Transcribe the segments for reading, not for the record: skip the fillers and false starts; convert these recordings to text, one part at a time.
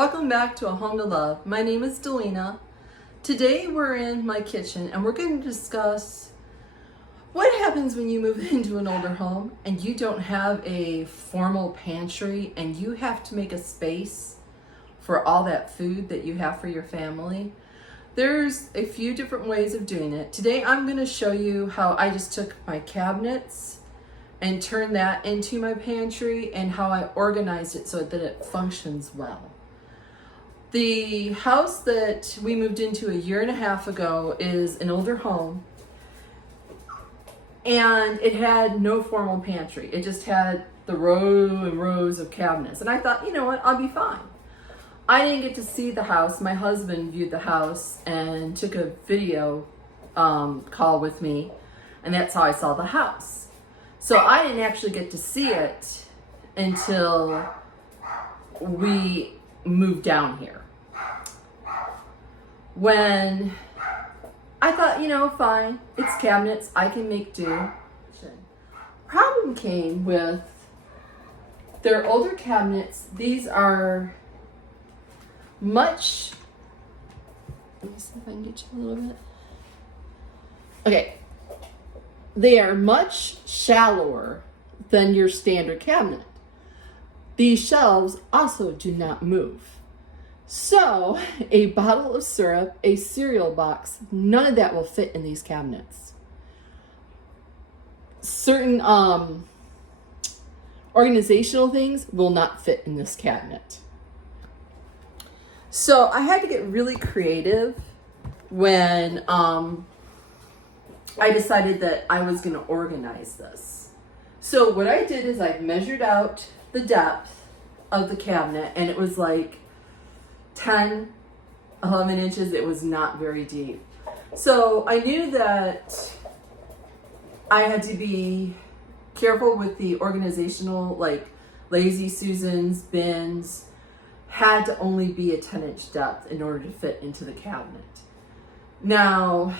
Welcome back to A Home to Love. My name is Delina. Today we're in my kitchen and we're going to discuss what happens when you move into an older home and you don't have a formal pantry and you have to make a space for all that food that you have for your family. There's a few different ways of doing it. Today I'm going to show you how I just took my cabinets and turned that into my pantry and how I organized it so that it functions well. The house that we moved into a year and a half ago is an older home, and it had no formal pantry. It just had the row and rows of cabinets. And I thought, you know what, I'll be fine. I didn't get to see the house. My husband viewed the house and took a video call with me, and that's how I saw the house. So I didn't actually get to see it until we moved down here. When I thought, you know, fine, it's cabinets, I can make do. Problem came with their older cabinets. These are much, let me see if I can get you a little bit. Okay. They are much shallower than your standard cabinet. These shelves also do not move. So a bottle of syrup, a cereal box, none of that will fit in these cabinets. Certain organizational things will not fit in this cabinet. So I had to get really creative when I decided that I was going to organize this. So what I did is I measured out the depth of the cabinet, and it was like 10, 11 inches. It was not very deep. So I knew that I had to be careful with the organizational, like Lazy Susan's bins had to only be a 10-inch depth in order to fit into the cabinet. Now,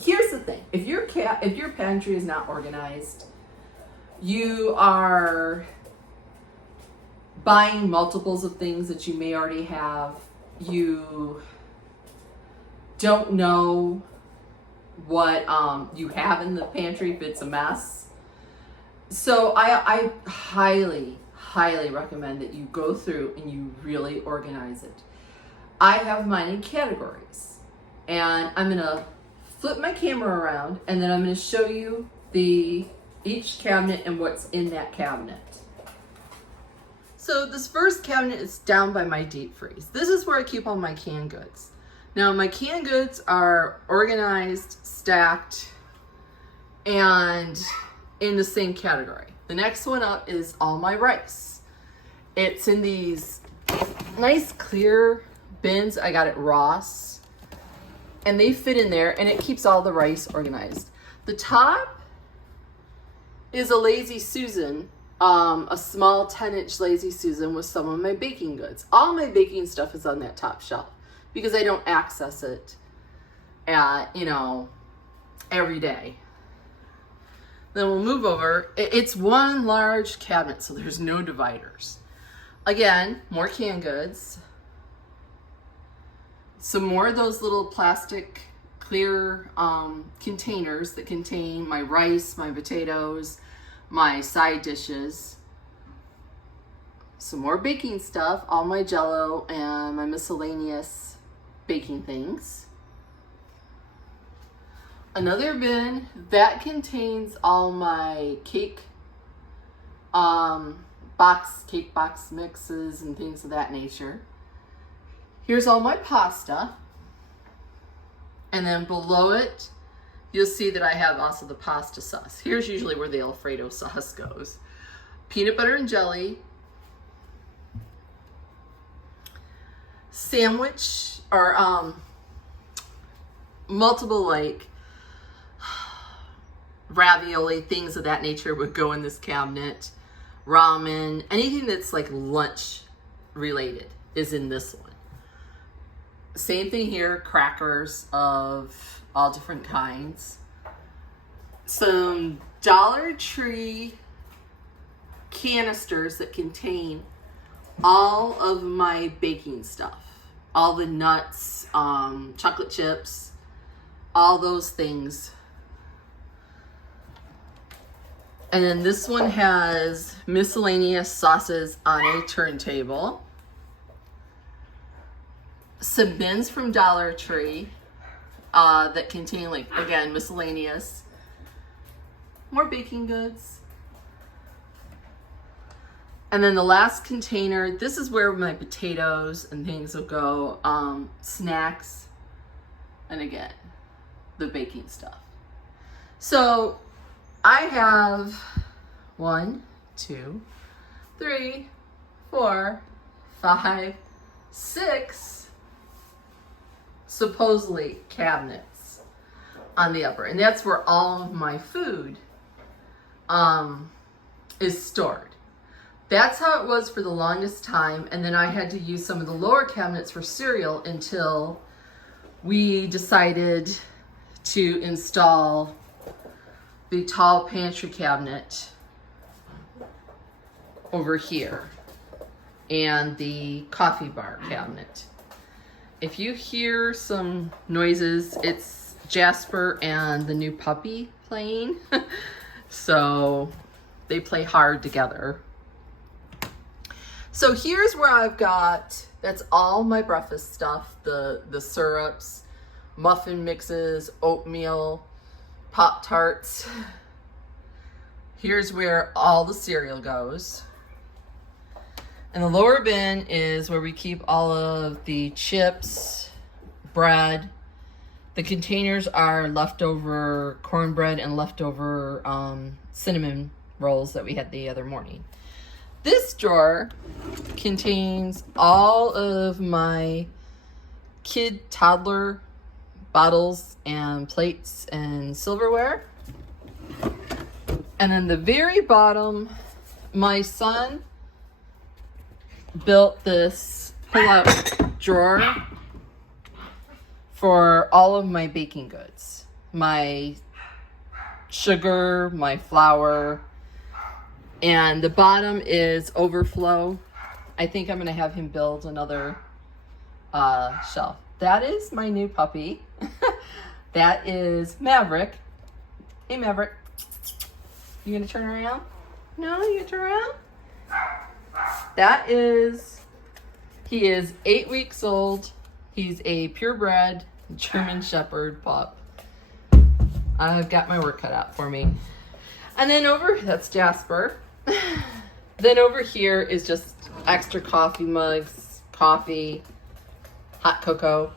here's the thing. If your pantry is not organized, you are buying multiples of things that you may already have. You don't know what you have in the pantry if it's a mess. So I highly recommend that you go through and you really organize it. I have mine in categories, and I'm gonna flip my camera around and then I'm gonna show you each cabinet and what's in that cabinet. So this first cabinet is down by my deep freeze. This is where I keep all my canned goods. Now my canned goods are organized, stacked, and in the same category. The next one up is all my rice. It's in these nice clear bins. I got at Ross, and they fit in there, and it keeps all the rice organized. The top is a Lazy Susan, a small 10-inch Lazy Susan with some of my baking goods. All my baking stuff is on that top shelf because I don't access it every day. Then we'll move over. It's one large cabinet, so there's no dividers. Again, more canned goods. Some more of those little plastic clear containers that contain my rice, my potatoes, my side dishes. Some more baking stuff, all my Jell-O and my miscellaneous baking things. Another bin that contains all my cake box mixes and things of that nature. Here's all my pasta. And then below it, you'll see that I have also the pasta sauce. Here's usually where the Alfredo sauce goes. Peanut butter and jelly. Sandwich or multiple like ravioli, things of that nature would go in this cabinet. Ramen, anything that's like lunch related is in this one. Same thing here, crackers of all different kinds. Some Dollar Tree canisters that contain all of my baking stuff, all the nuts, chocolate chips, all those things. And then this one has miscellaneous sauces on a turntable. Some bins from Dollar Tree that contain, like, again, miscellaneous. More baking goods. And then the last container, this is where my potatoes and things will go. Snacks. And again, the baking stuff. So I have 1, 2, 3, 4, 5, 6 supposedly cabinets on the upper, and that's where all of my food is stored. That's how it was for the longest time, and then I had to use some of the lower cabinets for cereal until we decided to install the tall pantry cabinet over here and the coffee bar cabinet. If you hear some noises, it's Jasper and the new puppy playing. So they play hard together. So here's where I've got, that's all my breakfast stuff, the syrups, muffin mixes, oatmeal, Pop-Tarts. Here's where all the cereal goes. And the lower bin is where we keep all of the chips, bread. The containers are leftover cornbread and leftover cinnamon rolls that we had the other morning. This drawer contains all of my kid toddler bottles and plates and silverware. And then the very bottom, my son built this pull-out drawer for all of my baking goods. My sugar, my flour, and the bottom is overflow. I think I'm going to have him build another shelf. That is my new puppy. That is Maverick. Hey, Maverick. You going to turn around? No, you going to turn around? He is 8 weeks old. He's a purebred German Shepherd pup. I've got my work cut out for me. And then that's Jasper. Then over here is just extra coffee mugs, coffee, hot cocoa.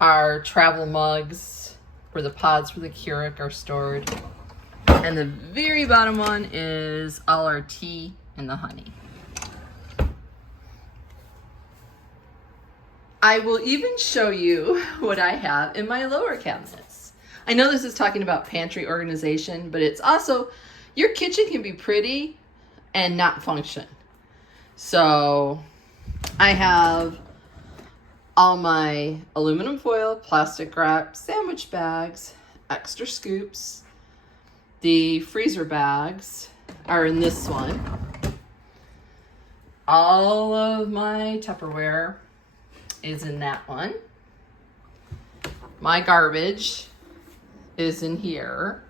Our travel mugs where the pods for the Keurig are stored. And the very bottom one is all our tea and the honey. I will even show you what I have in my lower cabinets. I know this is talking about pantry organization, but it's also, your kitchen can be pretty and not function. So I have all my aluminum foil, plastic wrap, sandwich bags, extra scoops. The freezer bags are in this one. All of my Tupperware is in that one. My garbage is in here.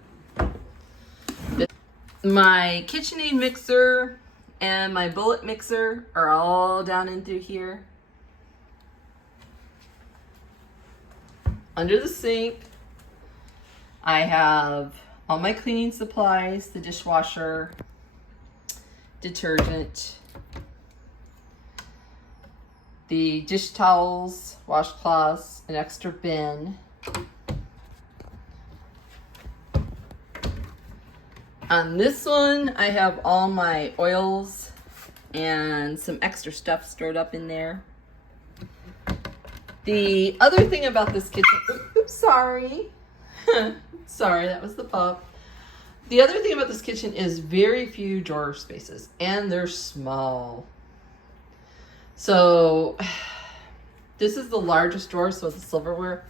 My KitchenAid mixer and my bullet mixer are all down into here. Under the sink, I have all my cleaning supplies, the dishwasher, detergent, the dish towels, washcloths, an extra bin. On this one, I have all my oils and some extra stuff stored up in there. The other thing about this kitchen, oops, sorry. Sorry, that was the pup. The other thing about this kitchen is very few drawer spaces, and they're small. So this is the largest drawer, so the silverware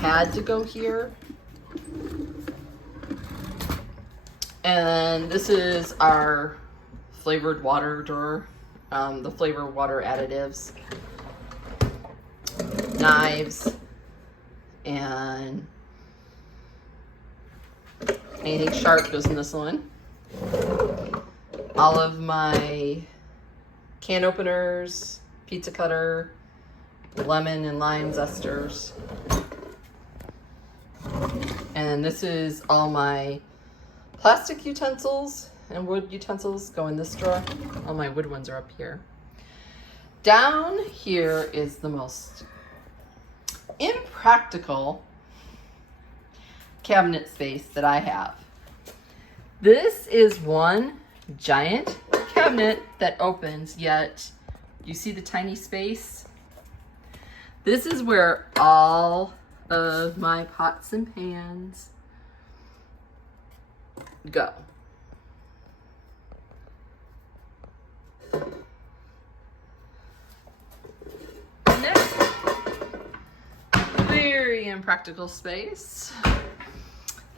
had to go here. And this is our flavored water drawer, the flavored water additives, knives, and anything sharp goes in this one. All of my can openers, pizza cutter, lemon and lime zesters. And this is all my plastic utensils and wood utensils go in this drawer. All my wood ones are up here. Down here is the most impractical cabinet space that I have. This is one giant cabinet that opens, yet you see the tiny space? This is where all of my pots and pans go. Next, very impractical space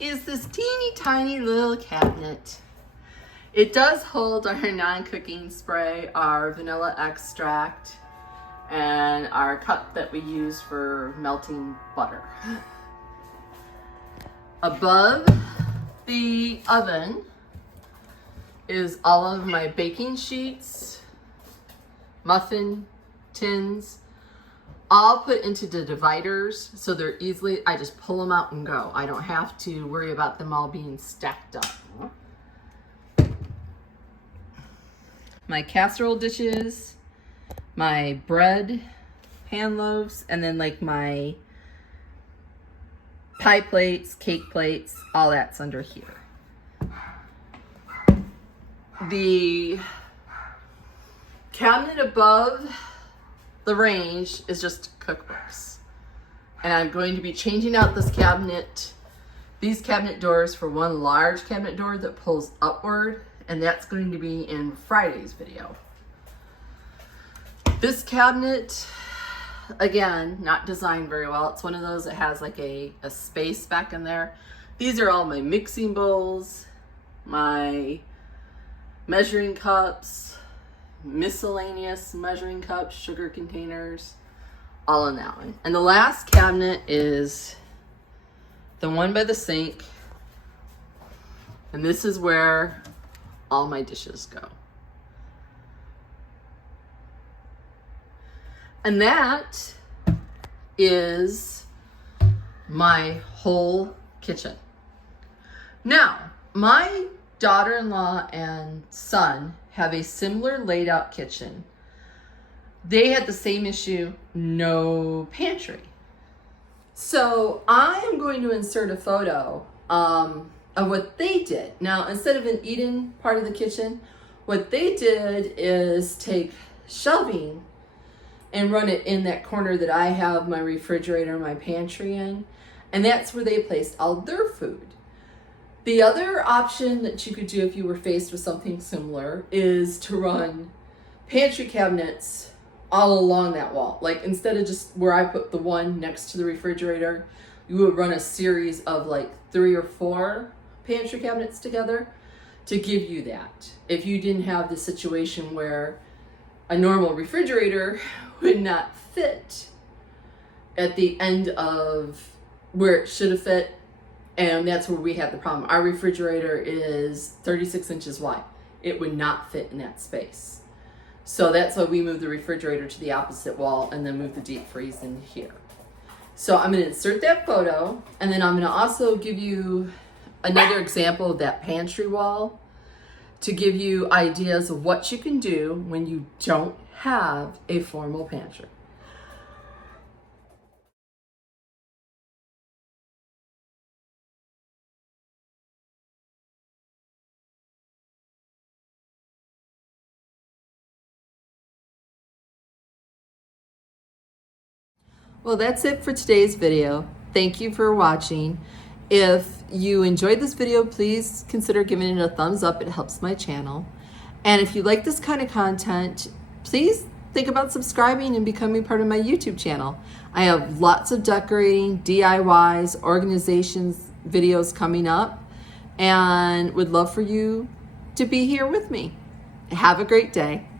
is this teeny tiny little cabinet. It does hold our non-cooking spray, our vanilla extract, and our cup that we use for melting butter. Above the oven is all of my baking sheets, muffin tins, all put into the dividers so they're easily, I just pull them out and go. I don't have to worry about them all being stacked up. My casserole dishes, my bread pan loaves, and then like my pie plates, cake plates, all that's under here. The cabinet above the range is just cookbooks. And I'm going to be changing out this cabinet, these cabinet doors, for one large cabinet door that pulls upward, and that's going to be in Friday's video. This cabinet, again, not designed very well. It's one of those that has like a space back in there. These are all my mixing bowls, my measuring cups, miscellaneous measuring cups, sugar containers, all in that one. And the last cabinet is the one by the sink. And this is where all my dishes go. And that is my whole kitchen. Now, my daughter-in-law and son have a similar laid out kitchen. They had the same issue, no pantry. So I am going to insert a photo of what they did. Now, instead of an eat-in part of the kitchen, what they did is take shelving and run it in that corner that I have my refrigerator, my pantry in, and that's where they placed all their food. The other option that you could do if you were faced with something similar is to run pantry cabinets all along that wall. Like instead of just where I put the one next to the refrigerator, you would run a series of like 3 or 4 pantry cabinets together to give you that. If you didn't have the situation where a normal refrigerator would not fit at the end of where it should have fit, and that's where we had the problem. Our refrigerator is 36 inches wide. It would not fit in that space. So that's why we moved the refrigerator to the opposite wall and then moved the deep freeze in here. So I'm gonna insert that photo, and then I'm gonna also give you another example of that pantry wall to give you ideas of what you can do when you don't have a formal pantry. Well, that's it for today's video. Thank you for watching. If you enjoyed this video, please consider giving it a thumbs up. It helps my channel. And if you like this kind of content, please think about subscribing and becoming part of my YouTube channel. I have lots of decorating, DIYs, organizations, videos coming up, and would love for you to be here with me. Have a great day.